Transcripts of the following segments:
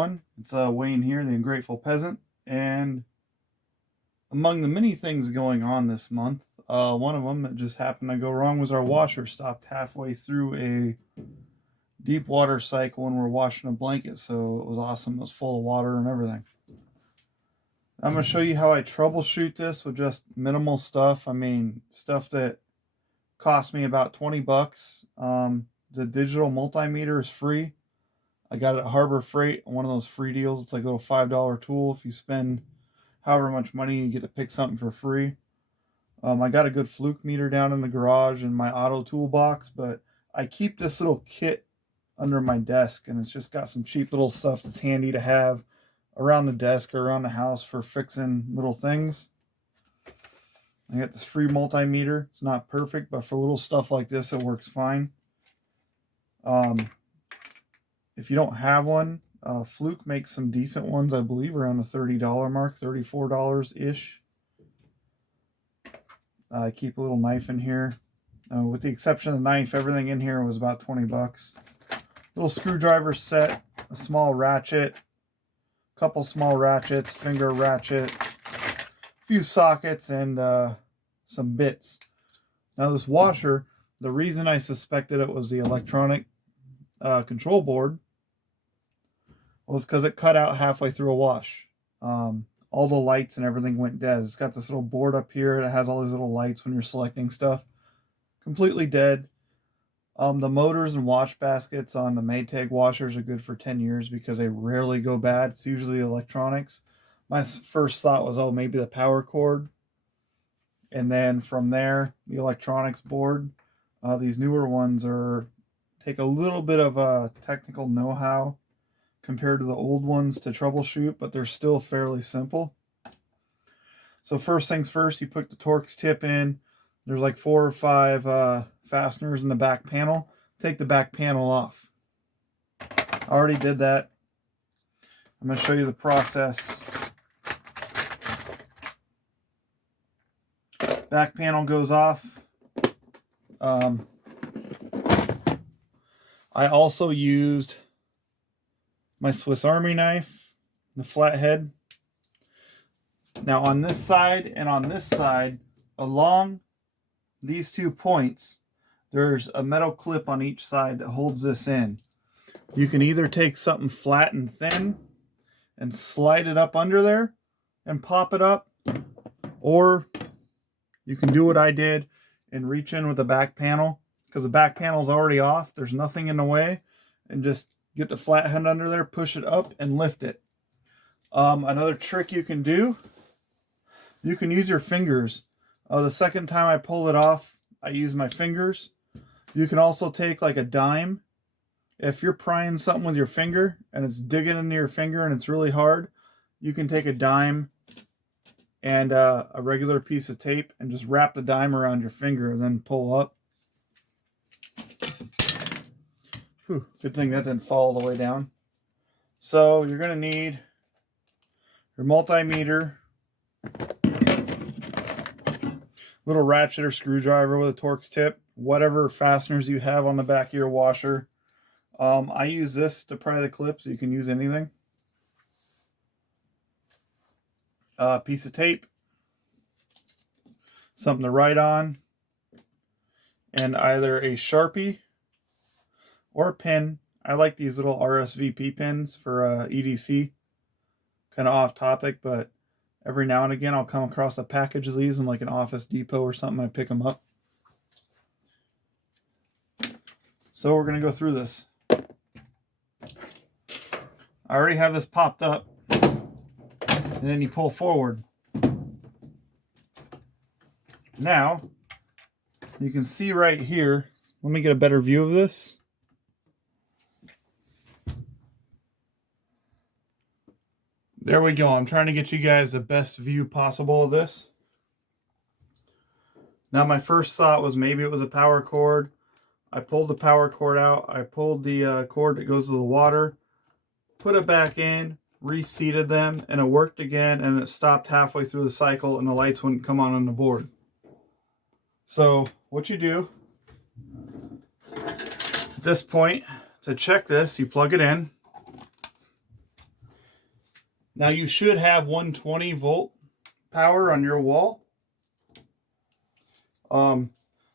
everyone. It's Wayne here, the Ungrateful Peasant, and among the many things going on this month, one of them that just happened to go wrong was our washer stopped halfway through a deep water cycle when we're washing a blanket, so it was awesome. It was full of water and everything. I'm going to show you how I troubleshoot this with just minimal stuff. I mean, stuff that cost me about 20 bucks. The digital multimeter is free. I got it at Harbor Freight, one of those free deals. It's like a little $5 tool. If you spend however much money, you get to pick something for free. I got a good fluke meter down in the garage in my auto toolbox, but I keep this little kit under my desk, and it's just got some cheap little stuff that's handy to have around the desk or around the house for fixing little things. I got this free multimeter. It's not perfect, but for little stuff like this, it works fine. If you don't have one, Fluke makes some decent ones, I believe, around the $30 mark, $34-ish. I keep a little knife in here. With the exception of the knife, everything in here was about 20 bucks. Little screwdriver set, a small ratchet, a couple small ratchets, finger ratchet, a few sockets, and some bits. Now this washer, the reason I suspected it was the electronic control board was because it cut out halfway through a wash. All the lights and everything went dead. It's got this little board up here that has all these little lights when you're selecting stuff. Completely dead. The motors and wash baskets on the Maytag washers are good for 10 years because they rarely go bad. It's usually electronics. My first thought was, oh, maybe the power cord. And then from there, the electronics board. These newer ones take a little bit of a technical know-how compared to the old ones to troubleshoot, but they're still fairly simple. So first things first, you put the Torx tip in. There's like 4 or 5 fasteners in the back panel. Take the back panel off. I already did that. I'm going to show you the process. Back panel goes off. I also used my Swiss Army knife, the flathead. Now on this side and on this side, along these 2 points, there's a metal clip on each side that holds this in. You can either take something flat and thin and slide it up under there and pop it up, or you can do what I did and reach in with the back panel, because the back panel is already off. There's nothing in the way, and just get the flathead under there, push it up, and lift it. Another trick you can do, you can use your fingers. The second time I pull it off, I use my fingers. You can also take like a dime. If you're prying something with your finger and it's digging into your finger and it's really hard, you can take a dime and a regular piece of tape and just wrap the dime around your finger and then pull up. Whew, good thing that didn't fall all the way down. So you're going to need your multimeter, little ratchet or screwdriver with a Torx tip, whatever fasteners you have on the back of your washer. I use this to pry the clips. You can use anything. A piece of tape, something to write on, and either a Sharpie or a pin. I like these little RSVP pins for EDC. Kind of off topic, but every now and again I'll come across a package of these in like an Office Depot or something. I pick them up. So we're going to go through this. I already have this popped up. And then you pull forward. Now, you can see right here. Let me get a better view of this. There we go. I'm trying to get you guys the best view possible of this. Now my first thought was maybe it was a power cord. I pulled the power cord out. I pulled the cord that goes to the water, put it back in, reseated them, and it worked again, and it stopped halfway through the cycle and the lights wouldn't come on the board. So what you do at this point, to check this, you plug it in. Now you should have 120 volt power on your wall.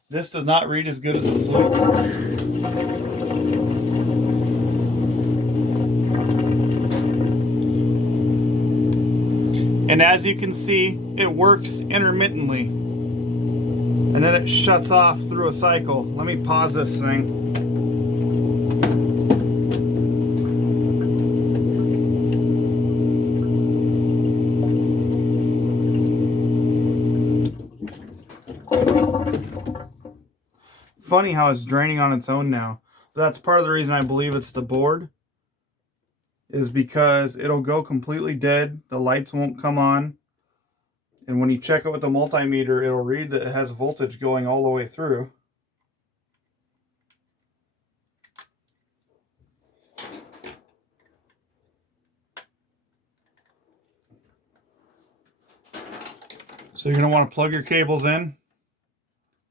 This does not read as good as a Fluke. And as you can see, it works intermittently. And then it shuts off through a cycle. Let me pause this thing. Funny how it's draining on its own now. That's part of the reason I believe it's the board, is because it'll go completely dead. The lights won't come on. And when you check it with the multimeter, it'll read that it has voltage going all the way through. So you're going to want to plug your cables in.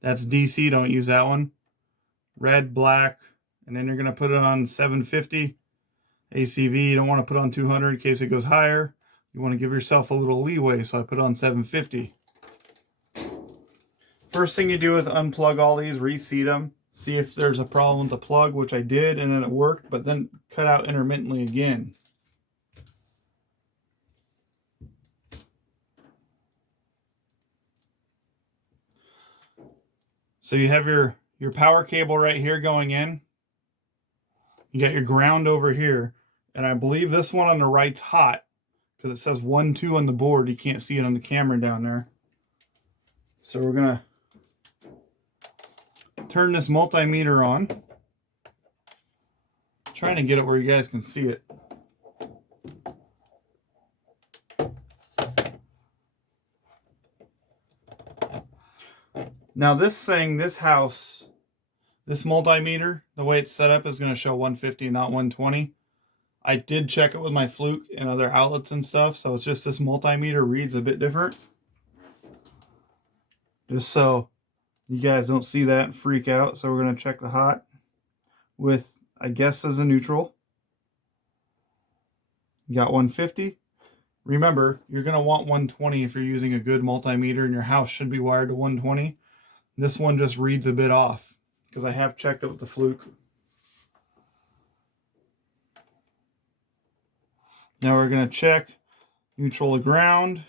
That's DC, don't use that one. Red, black, and then you're going to put it on 750 ACV. You don't want to put on 200 in case it goes higher. You want to give yourself a little leeway, so I put on 750. First thing you do is unplug all these, reseat them, see if there's a problem with the plug, which I did, and then it worked, but then cut out intermittently again. So you have your power cable right here going in. You got your ground over here, and I believe this one on the right's hot because it says 1, 2 on the board. You can't see it on the camera down there. So we're gonna turn this multimeter on. Trying to get it where you guys can see it. Now this thing, this house, this multimeter, the way it's set up is going to show 150, not 120. I did check it with my Fluke and other outlets and stuff, so it's just this multimeter reads a bit different. Just so you guys don't see that and freak out. So we're going to check the hot with, I guess, as a neutral. You got 150. Remember, you're going to want 120 if you're using a good multimeter, and your house should be wired to 120. This one just reads a bit off because I have checked it with the Fluke. Now we're going to check neutral to ground,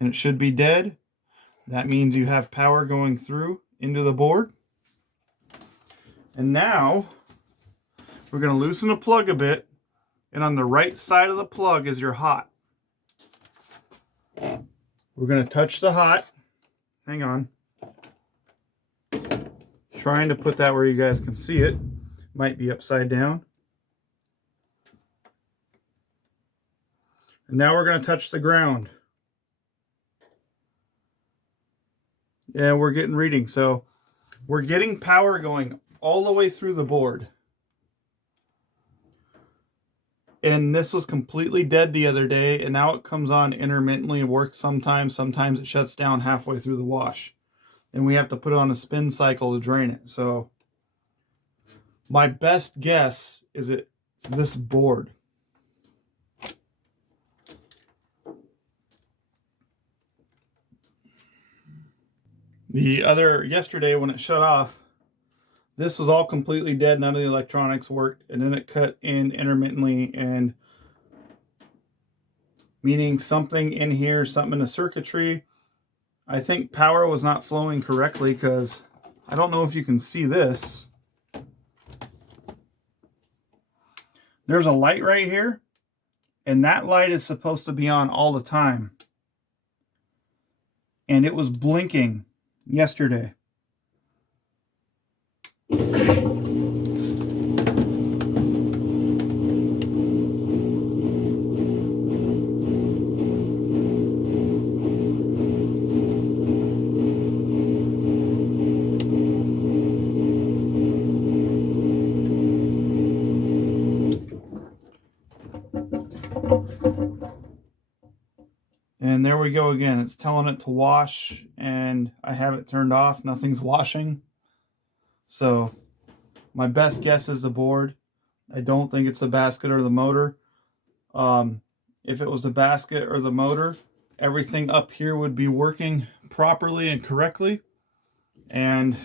and it should be dead. That means you have power going through into the board. And now we're going to loosen the plug a bit, and on the right side of the plug is your hot. We're going to touch the hot. Hang on. Trying to put that where you guys can see it. Might be upside down. And now we're going to touch the ground. Yeah, we're getting reading. So we're getting power going all the way through the board. And this was completely dead the other day, and now it comes on intermittently and works sometimes. Sometimes it shuts down halfway through the wash. And we have to put on a spin cycle to drain it. So my best guess is it's this board. Yesterday when it shut off, this was all completely dead. None of the electronics worked. And then it cut in intermittently, and meaning something in here, something in the circuitry. I think power was not flowing correctly because I don't know if you can see this. There's a light right here, and that light is supposed to be on all the time. And it was blinking yesterday. And there we go again. It's telling it to wash, and I have it turned off. Nothing's washing. So my best guess is the board. I don't think it's the basket or the motor. if it was the basket or the motor, everything up here would be working properly and correctly, and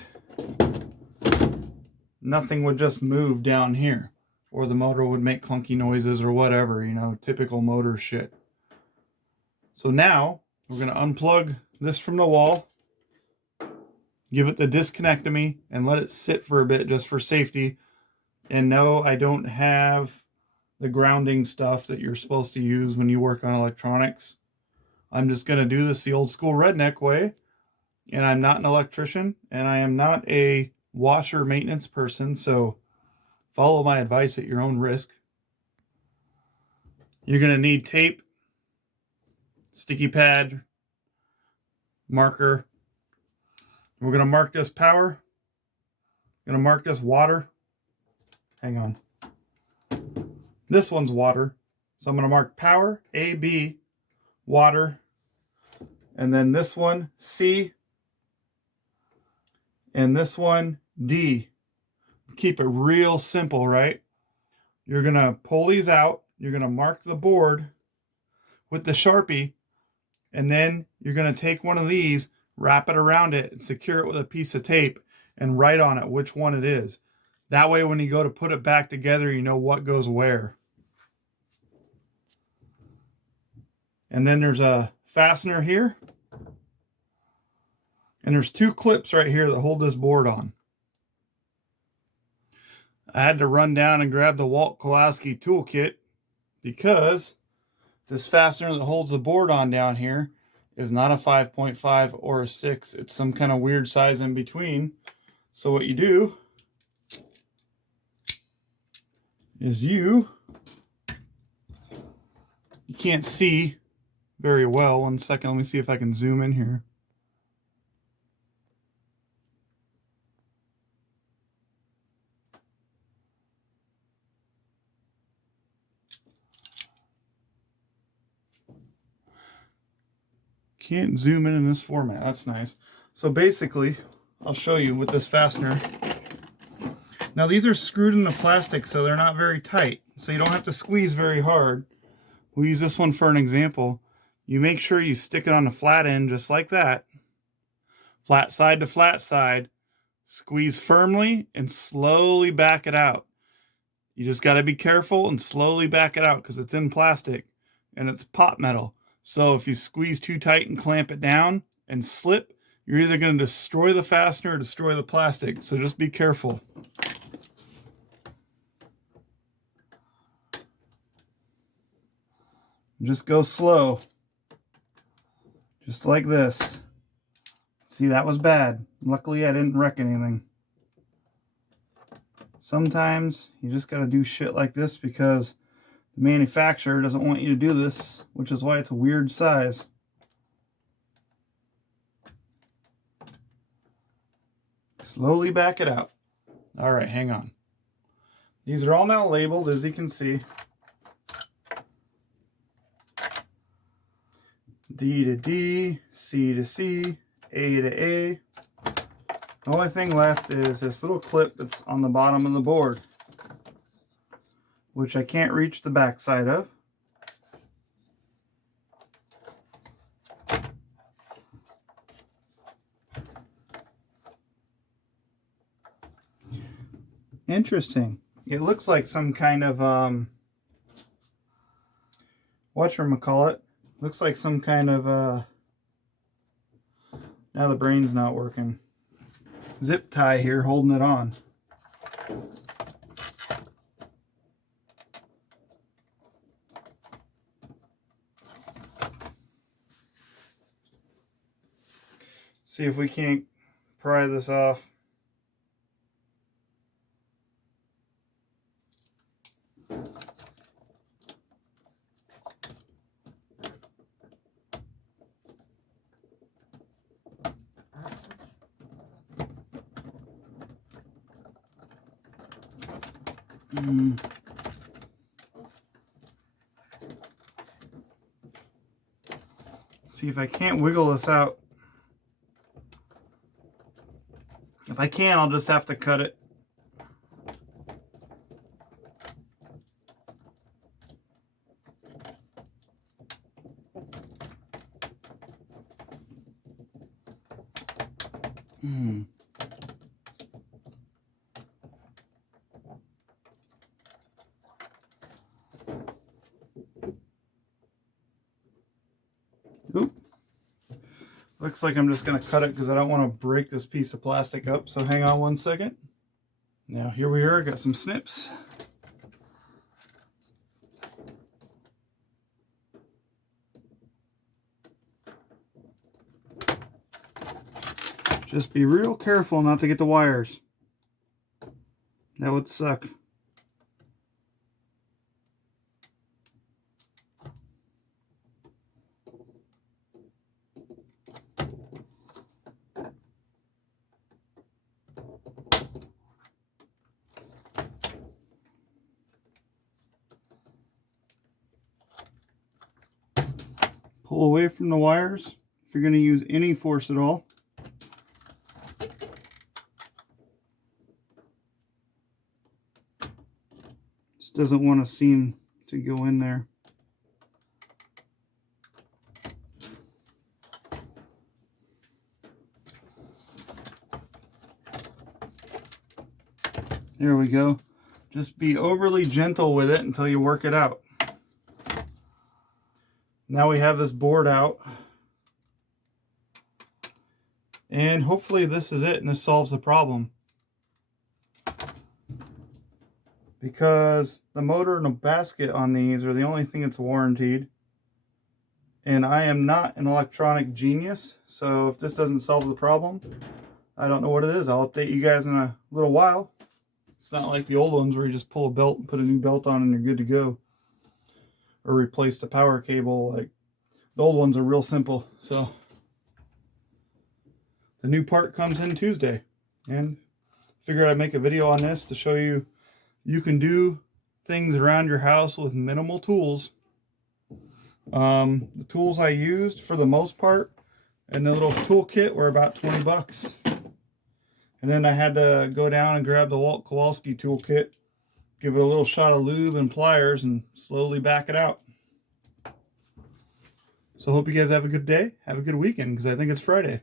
nothing would just move down here, or the motor would make clunky noises or whatever, you know, typical motor shit. So now we're going to unplug this from the wall, give it the disconnectomy, and let it sit for a bit just for safety. And no, I don't have the grounding stuff that you're supposed to use when you work on electronics. I'm just going to do this the old school redneck way. And I'm not an electrician, and I am not a washer maintenance person, so follow my advice at your own risk. You're going to need tape, sticky pad, marker. We're going to mark this power. Going to mark this water. Hang on. This one's water. So I'm going to mark power, A, B, water. And then this one, C. And this one, D. Keep it real simple, right? You're going to pull these out. You're going to mark the board with the Sharpie. And then you're going to take one of these, wrap it around it, and secure it with a piece of tape and write on it which one it is. That way when you go to put it back together, you know what goes where. And then there's a fastener here. And there's two clips right here that hold this board on. I had to run down and grab the Walt Kowalski toolkit because this fastener that holds the board on down here is not a 5.5 or a 6. It's some kind of weird size in between. So what you do is you can't see very well. 1 second, let me see if I can zoom in here. Can't zoom in this format. That's nice. So basically, I'll show you with this fastener. Now these are screwed into plastic, so they're not very tight. So you don't have to squeeze very hard. We'll use this one for an example. You make sure you stick it on the flat end just like that. Flat side to flat side. Squeeze firmly and slowly back it out. You just got to be careful and slowly back it out because it's in plastic and it's pot metal. So if you squeeze too tight and clamp it down and slip, you're either going to destroy the fastener or destroy the plastic. So just be careful. Just go slow. Just like this. See, that was bad. Luckily, I didn't wreck anything. Sometimes you just got to do shit like this because the manufacturer doesn't want you to do this, which is why it's a weird size. Slowly back it out. All right, hang on. These are all now labeled, as you can see. D to D, C to C, A to A. The only thing left is this little clip that's on the bottom of the board, which I can't reach the back side of. Interesting. It looks like some kind of whatchamacallit. Looks like some kind of now the brain's not working. Zip tie here holding it on. See if we can't pry this off. See if I can't wiggle this out. If I can, I'll just have to cut it. Oop. Looks like I'm just going to cut it because I don't want to break this piece of plastic up. So hang on one second. Now here we are, got some snips. Just be real careful not to get the wires. That would suck. Pull away from the wires if you're going to use any force at all. Just doesn't want to seem to go in there. There we go. Just be overly gentle with it until you work it out. Now we have this board out. And hopefully this is it and this solves the problem. Because the motor and the basket on these are the only thing that's warranted. And I am not an electronic genius, so if this doesn't solve the problem, I don't know what it is. I'll update you guys in a little while. It's not like the old ones where you just pull a belt and put a new belt on and you're good to go. Or replace the power cable. Like the old ones are real simple. So the new part comes in Tuesday, and figured I'd make a video on this to show you you can do things around your house with minimal tools. The tools I used for the most part and the little toolkit were about 20 bucks. And then I had to go down and grab the Walt Kowalski toolkit, give it a little shot of lube and pliers, and slowly back it out. So hope you guys have a good day. Have a good weekend, because I think it's Friday.